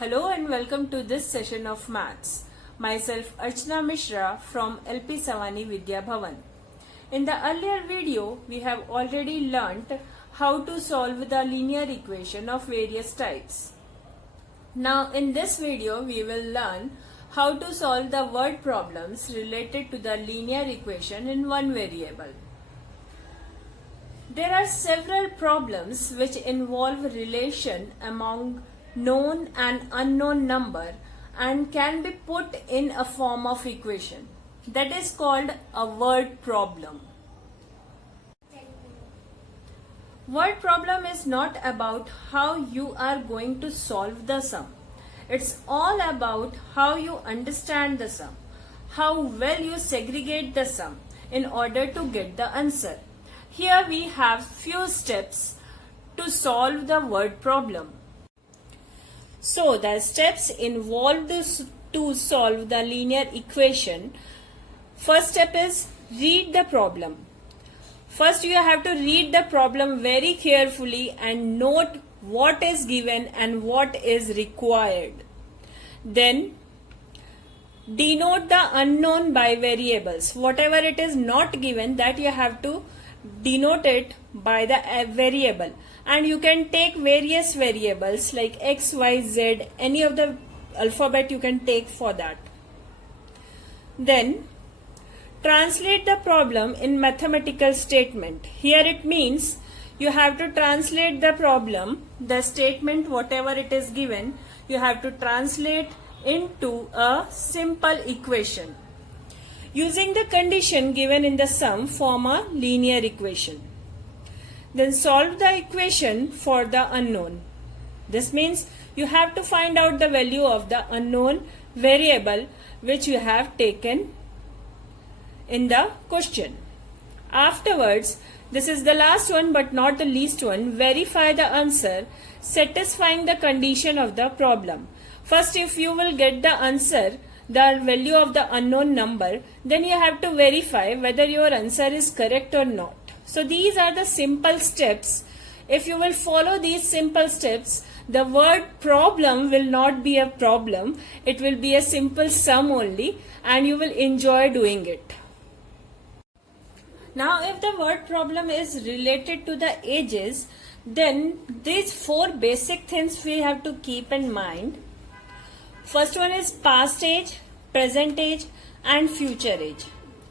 Hello and welcome to this session of Maths. Myself Archana Mishra from LP Savani Vidya Bhavan. In the earlier video, we have already learnt how to solve the linear equation of various types. Now in this video, we will learn how to solve the word problems related to the linear equation in one variable. There are several problems which involve relation among known and unknown number and can be put in a form of equation. That is called a word problem. Word problem is not about how you are going to solve the sum. It's all about how you understand the sum, how well you segregate the sum in order to get the answer. Here we have few steps to solve the word problem. So the steps involved to solve the linear equation. First step is read the problem. First you have to read the problem very carefully and note what is given and what is required. Then denote the unknown by variables. Whatever it is not given, that you have to denote it by the variable, and you can take various variables like x, y, z, any of the alphabet you can take for that. Then translate the problem in mathematical statement. Here it means you have to translate the problem, the statement whatever it is given, you have to translate into a simple equation. Using the condition given in the sum, form a linear equation. Then solve the equation for the unknown. This means you have to find out the value of the unknown variable which you have taken in the question. Afterwards, this is the last one but not the least one, verify the answer satisfying the condition of the problem. First, if you will get the answer, the value of the unknown number, then you have to verify whether your answer is correct or not. So these are the simple steps. If you will follow these simple steps, the word problem will not be a problem. It will be a simple sum only and you will enjoy doing it. Now if the word problem is related to the ages, then these four basic things we have to keep in mind. First one is past age, present age and future age.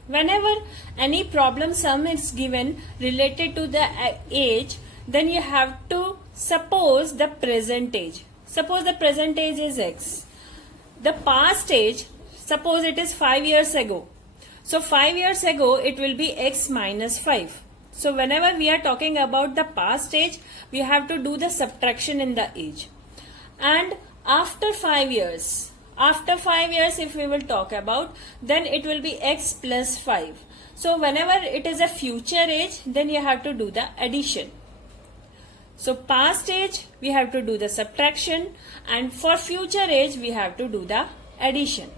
Whenever any problem sum is given related to the age, then you have to suppose the present age. Suppose the present age is x. The past age, suppose it is 5 years ago. So 5 years ago it will be x minus 5. So whenever we are talking about the past age, we have to do the subtraction in the age. And after 5 years if we will talk about, then it will be x plus 5. So whenever it is a future age, then you have to do the addition. So past age we have to do the subtraction and for future age we have to do the addition.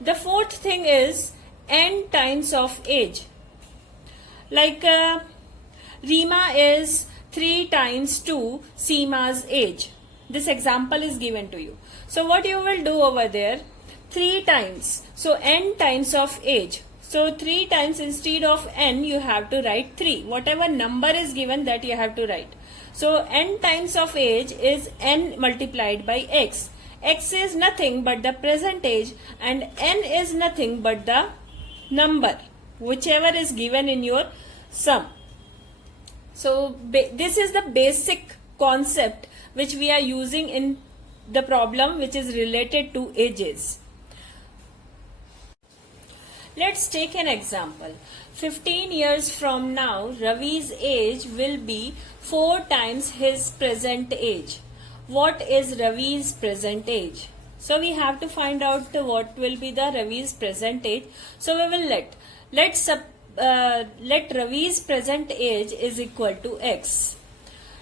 The fourth thing is n times of age. Like Rima is 3 times 2 Seema's age. This example is given to you. So what you will do over there, 3 times. So n times of age. So 3 times instead of n you have to write 3. Whatever number is given that you have to write. So n times of age is n multiplied by x. X is nothing but the present age and n is nothing but the number whichever is given in your sum. So this is the basic concept which we are using in the problem which is related to ages. Let's take an example. 15 years from now, Ravi's age will be 4 times his present age. What is Ravi's present age? So we have to find out what will be the Ravi's present age. So we will let Ravi's present age is equal to x.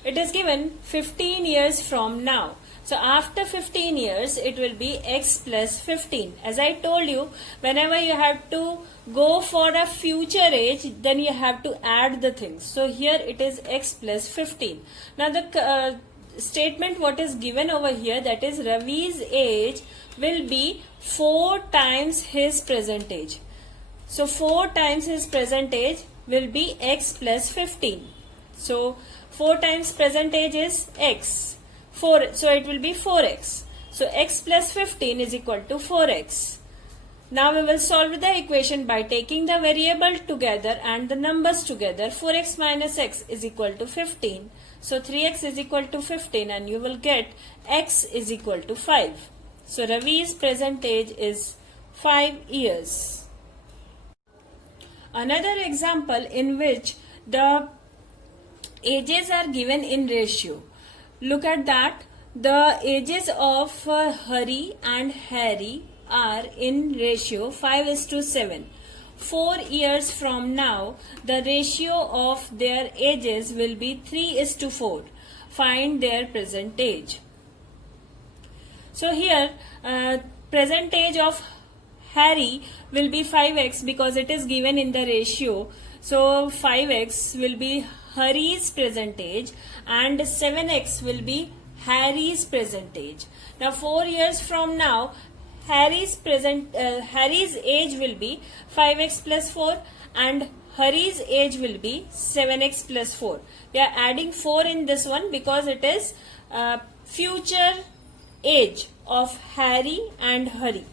It is given 15 years from now. So after 15 years, it will be x plus 15. As I told you, whenever you have to go for a future age, then you have to add the things. So here it is x plus 15. Now the statement what is given over here, that is Ravi's age will be 4 times his present age. So 4 times his present age will be x plus 15. So 4 times present age is x. 4, so it will be 4x. So x plus 15 is equal to 4x. Now we will solve the equation by taking the variable together and the numbers together. 4x minus x is equal to 15. So 3x is equal to 15 and you will get x is equal to 5. So Ravi's present age is 5 years. Another example in which the ages are given in ratio. Look at that. The ages of Hari and Harry are in ratio 5:7. 4 years from now, the ratio of their ages will be 3:4. Find their present age. So here, present age of Harry will be 5x because it is given in the ratio. So 5x will be Hari's present age and 7x will be Harry's present age. Now 4 years from now, Harry's age will be 5x plus 4 and Hari's age will be 7x plus 4. We are adding 4 in this one because it is future age of Harry and Hari.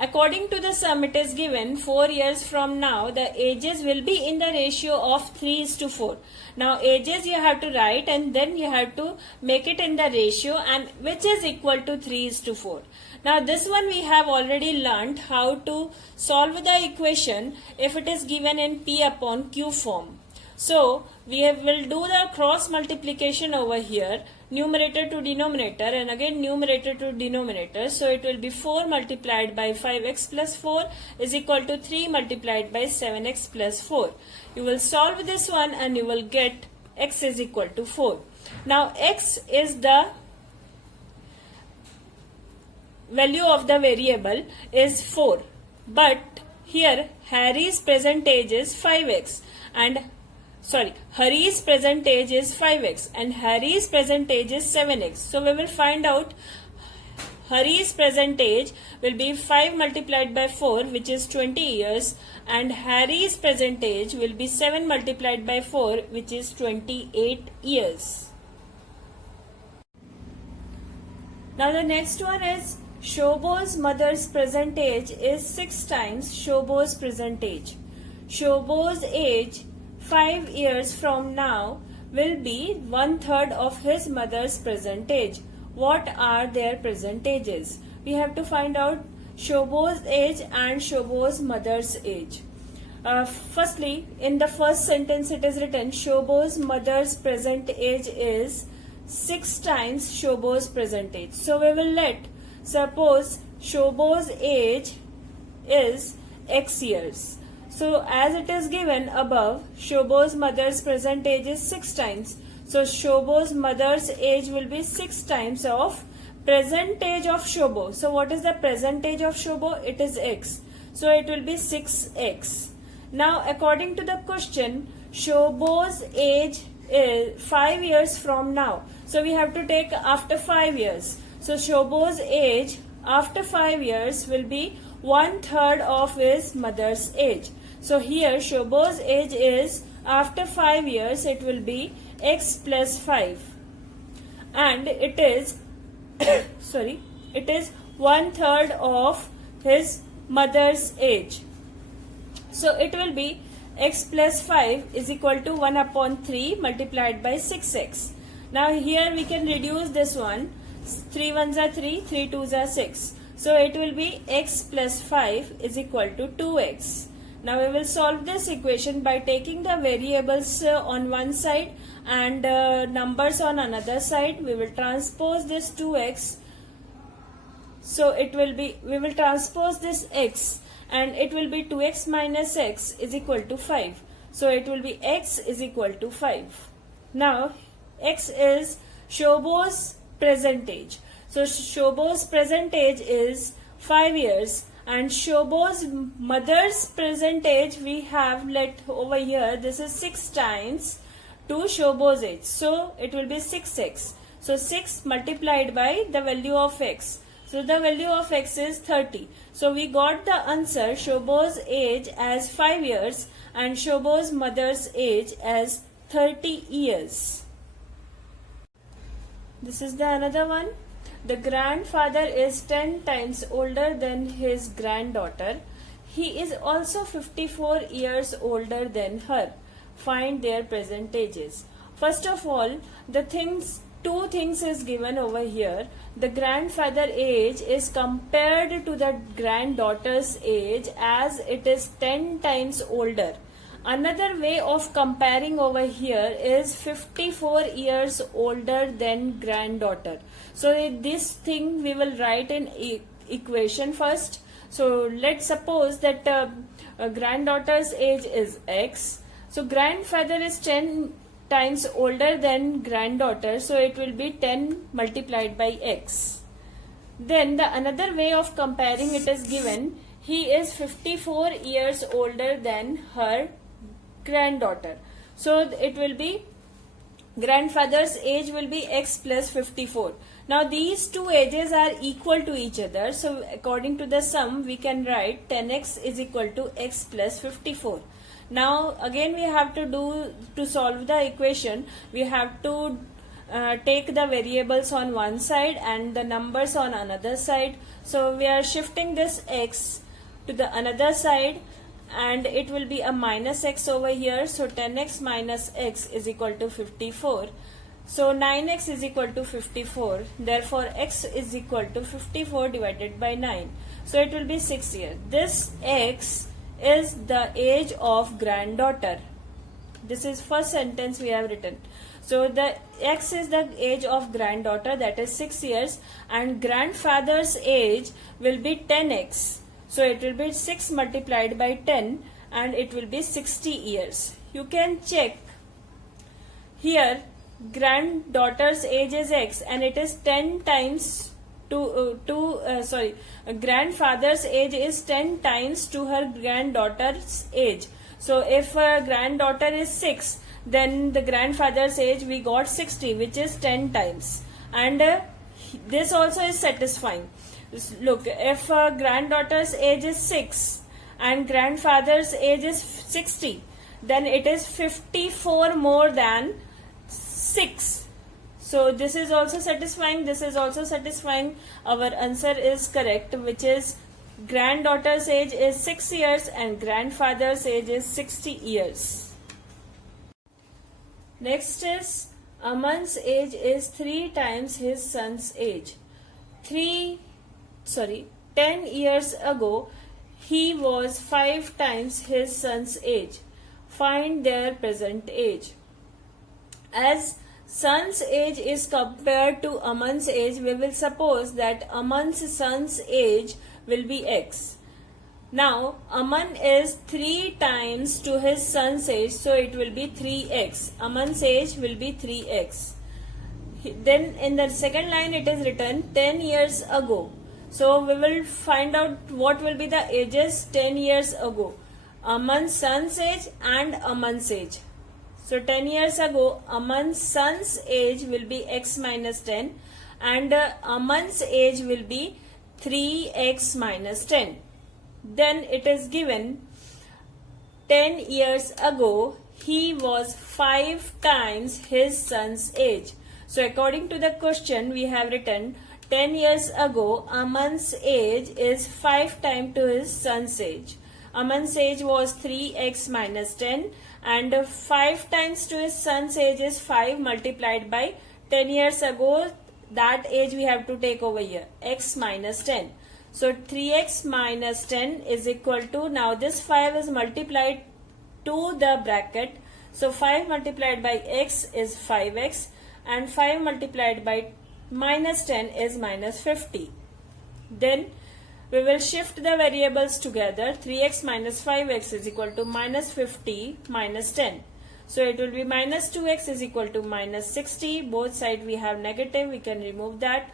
According to the sum, it is given 4 years from now, the ages will be in the ratio of 3:4. Now, ages you have to write and then you have to make it in the ratio, and which is equal to 3:4. Now, this one we have already learnt how to solve the equation if it is given in P upon Q form. So, we will do the cross multiplication over here, numerator to denominator and again numerator to denominator. So, it will be 4 multiplied by 5x plus 4 is equal to 3 multiplied by 7x plus 4. You will solve this one and you will get x is equal to 4. Now, x is the value of the variable is 4. But here Harry's present age is 5x and Hari's present age is 5x and Harry's present age is 7x. So we will find out Hari's present age will be 5 multiplied by 4 which is 20 years and Harry's present age will be 7 multiplied by 4 which is 28 years. Now the next one is Shobo's mother's present age is 6 times Shobo's present age. Shobo's age 5 years from now will be 1/3 of his mother's present age. What are their present ages? We have to find out Shobo's age and Shobo's mother's age. Firstly, in the first sentence it is written Shobo's mother's present age is 6 times Shobo's present age. So we will suppose Shobo's age is x years. So as it is given above, Shobo's mother's present age is 6 times. So Shobo's mother's age will be 6 times of present age of Shobo. So what is the present age of Shobo? It is x. So it will be 6x. Now according to the question, Shobo's age is 5 years from now. So we have to take after 5 years. So Shobo's age after 5 years will be 1/3 of his mother's age. So here Shobo's age is after 5 years it will be x plus 5 and it is it is 1/3 of his mother's age. So it will be x plus 5 is equal to 1 upon 3 multiplied by 6x. Now here we can reduce this one. 3 ones are 3, 3 twos are 6. So it will be x plus 5 is equal to 2x. Now we will solve this equation by taking the variables on one side and numbers on another side. We will transpose this 2x. So it will be, we will transpose this x and it will be 2x minus x is equal to 5. So it will be x is equal to 5. Now x is Shobo's present age. So Shobo's present age is 5 years and Shobo's mother's present age we have let over here. This is 6 times to Shobo's age. So it will be 6x. So 6 multiplied by the value of x. So the value of x is 30. So we got the answer Shobho's age as 5 years and Shobho's mother's age as 30 years. This is the another one. The grandfather is 10 times older than his granddaughter. He is also 54 years older than her. Find their present ages. First of all, two things is given over here. The grandfather age is compared to the granddaughter's age as it is 10 times older. Another way of comparing over here is 54 years older than granddaughter. So this thing we will write in equation first. So let's suppose that granddaughter's age is x. So grandfather is 10 times older than granddaughter, so it will be 10 multiplied by x. Then the another way of comparing it is given, he is 54 years older than her granddaughter. So it will be grandfather's age will be x plus 54. Now these two ages are equal to each other. So according to the sum we can write 10x is equal to x plus 54. Now again we have to solve the equation, we have to take the variables on one side and the numbers on another side. So we are shifting this x to the another side and it will be a minus x over here. So 10x minus x is equal to 54. So 9x is equal to 54. Therefore x is equal to 54 divided by 9. So it will be 6 years. This x is the age of granddaughter. This is first sentence we have written. So the x is the age of granddaughter, that is 6 years, and grandfather's age will be 10x. So it will be 6 multiplied by 10 and it will be 60 years. You can check here, granddaughter's age is x and it is 10 times grandfather's age is 10 times to her granddaughter's age. So if granddaughter is 6, then the grandfather's age we got 60, which is 10 times. And this also is satisfying. Look, if granddaughter's age is 6 and grandfather's age is 60, then it is 54 more than 6. So this is also satisfying, this is also satisfying. Our answer is correct, which is granddaughter's age is 6 years and grandfather's age is 60 years. Next is Aman's age is 3 times his son's age. 10 years ago he was 5 times his son's age. Find their present age. As son's age is compared to Aman's age, we will suppose that Aman's son's age will be x. Now Aman is 3 times to his son's age, so it will be 3x. Aman's age will be 3x. Then in the second line it is written 10 years ago. So we will find out what will be the ages 10 years ago. Aman's son's age and Aman's age. So 10 years ago, Aman's son's age will be x minus 10 and Aman's age will be 3x minus 10. Then it is given 10 years ago, he was 5 times his son's age. So according to the question, we have written 10 years ago, Aman's age is 5 times to his son's age. Aman's age was 3x minus 10 and 5 times to his son's age is 5 multiplied by 10 years ago, that age we have to take over here, x minus 10. So 3x minus 10 is equal to, now this 5 is multiplied to the bracket. So 5 multiplied by x is 5x and 5 multiplied by minus 10 is minus 50. Then we will shift the variables together. 3x minus 5x is equal to minus 50 minus 10. So it will be minus 2x is equal to minus 60. Both sides we have negative. We can remove that.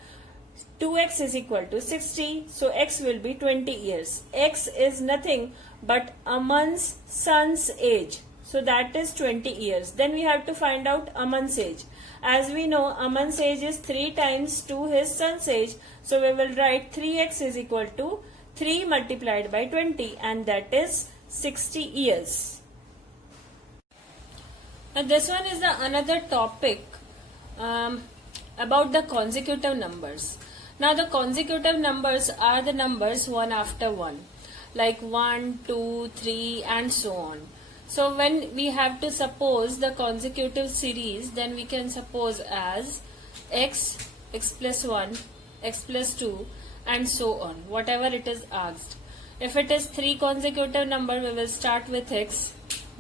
2x is equal to 60. So x will be 20 years. X is nothing but Aman's son's age. So that is 20 years. Then we have to find out Aman's age. As we know, Aman's age is 3 times to his son's age. So we will write 3x is equal to 3 multiplied by 20, and that is 60 years. Now this one is another topic about the consecutive numbers. Now the consecutive numbers are the numbers one after one, like 1, 2, 3 and so on. So when we have to suppose the consecutive series, then we can suppose as x, x plus 1, x plus 2 and so on, whatever it is asked. If it is 3 consecutive number, we will start with x,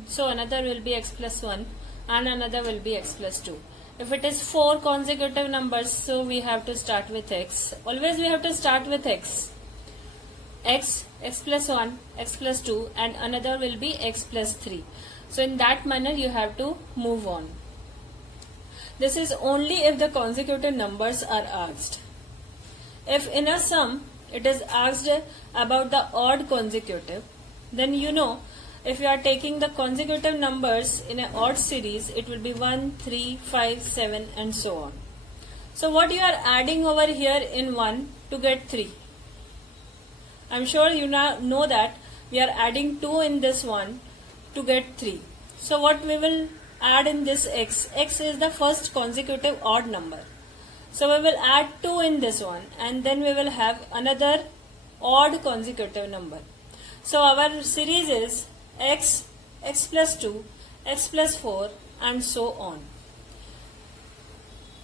so another will be x plus 1 and another will be x plus 2. If it is 4 consecutive numbers, so we have to start with x. Always we have to start with x. X, x plus 1, x plus 2 and another will be x plus 3. So in that manner you have to move on. This is only if the consecutive numbers are asked. If in a sum it is asked about the odd consecutive, then you know, if you are taking the consecutive numbers in an odd series, it will be 1, 3, 5, 7 and so on. So what you are adding over here in 1 to get 3? I'm sure you now know that we are adding 2 in this one to get 3. So what we will add in this x? X is the first consecutive odd number. So we will add 2 in this one and then we will have another odd consecutive number. So our series is x, x plus 2, x plus 4 and so on.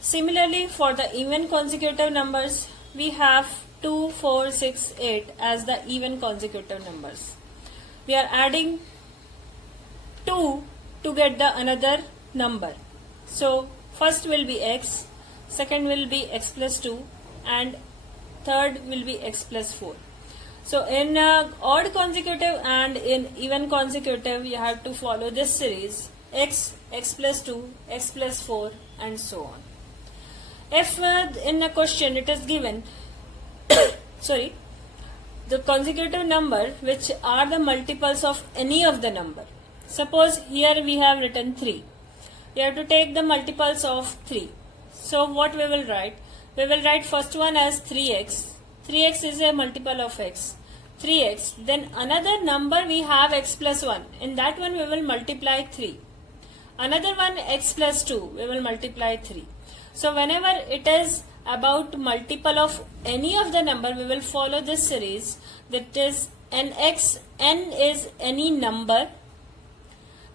Similarly, for the even consecutive numbers, we have 2, 4, 6, 8 as the even consecutive numbers. We are adding 2 to get the another number. So first will be x, second will be x plus 2 and third will be x plus 4. So in odd consecutive and in even consecutive, you have to follow this series: x, x plus 2, x plus 4 and so on. If in a question it is given the consecutive number which are the multiples of any of the number. Suppose here we have written 3. We have to take the multiples of 3. So what we will write? We will write first one as 3x. 3x is a multiple of x. 3x. Then another number we have x plus 1. In that one we will multiply 3. Another one x plus 2. We will multiply 3. So whenever it is about multiple of any of the number, we will follow this series, that is nx. N is any number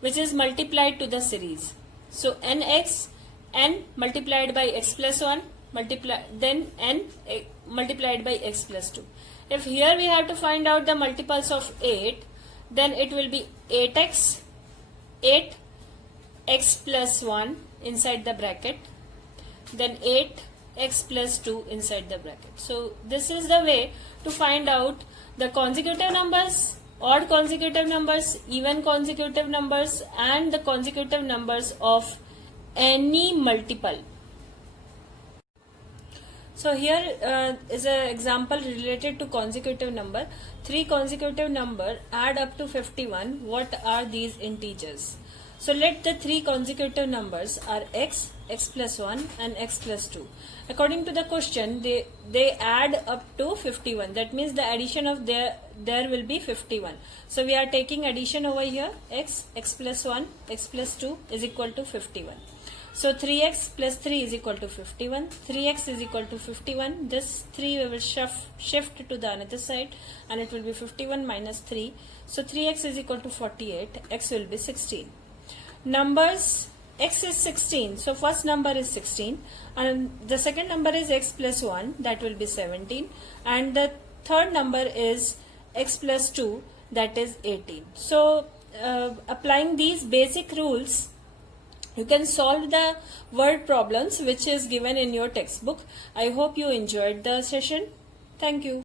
which is multiplied to the series. So nx, n multiplied by x plus 1, then n multiplied by x plus 2. If here we have to find out the multiples of 8, then it will be 8x, 8x plus 1 inside the bracket, then 8x plus 2 inside the bracket. So this is the way to find out the consecutive numbers, odd consecutive numbers, even consecutive numbers and the consecutive numbers of any multiple. So here is an example related to consecutive number. 3 consecutive number add up to 51. What are these integers? So let the 3 consecutive numbers are x, x plus 1 and x plus 2. According to the question, they add up to 51. That means the addition of there will be 51. So we are taking addition over here. X, x plus 1, x plus 2 is equal to 51. So 3x plus 3 is equal to 51. 3x is equal to 51. This 3 we will shift to the another side and it will be 51 minus 3. So 3x is equal to 48. X will be 16. Numbers, x is 16. So first number is 16 and the second number is x plus 1, that will be 17, and the third number is x plus 2, that is 18. So applying these basic rules, you can solve the word problems which is given in your textbook. I hope you enjoyed the session. Thank you.